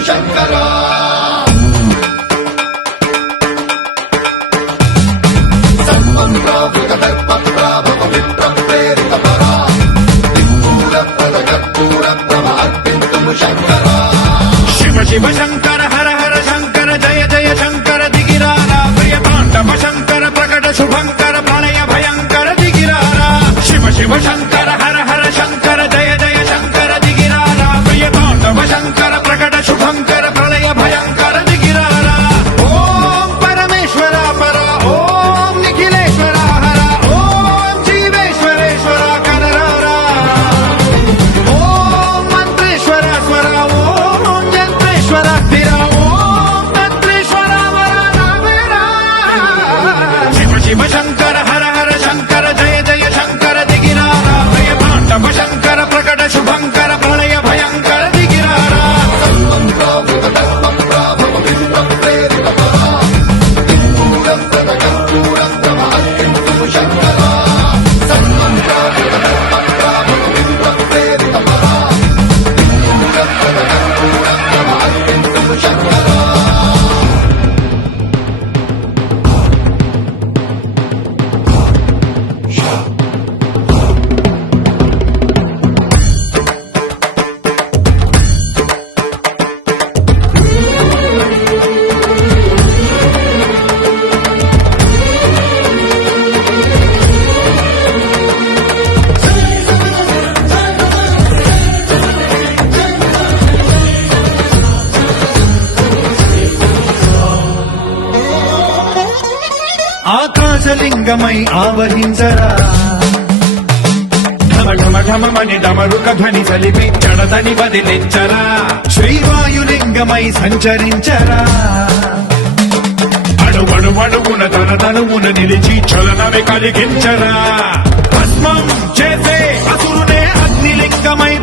శంకరా శివ శివ శంకర హర హర శంకర జయ జయ శంకర దిగిరారా ప్రియ తాండవ శంకర ప్రకట శుభంకర ప్రళయ భయంకర దిగిరారా శివ శివ శంకర హర హర శంకర జయ జయ శంకర దిగిరారా ప్రియ తాండవ శంకర ప్రకట శుభంకర ప్రళయ భయంకర దిగిరారా ఓం పరమేశ్వర పర ఓం నిఖిలేశ్వర హర ఓం జీవేశ్వరేశ్వర కనరారా ఓం మంత్రేశ్వర స్వర ఓం యంత్రేశ్వర స్థిర ఓం తంత్రేశ్వర వర రామేరా శివ శివ శంకర హర హర శంకర జయ జయ శంకర దిగిరారా ప్రియ తాండవ శంకర ప్రకట శుభంకర ప్రళయ భయంకర దిగిరారా ఆకాశలింగమై ఆవహించరా ఢమ ఢమ ఢమమని డమరుక ధ్వని సలిపి జడదని వదిలించరా శ్రీవాయులింగమై సంచరించరా అడుగడుగున తన తనువున నిలిచి చలనమే కలిగించరా భస్మం చేసే అసురునే అగ్నిలింగమై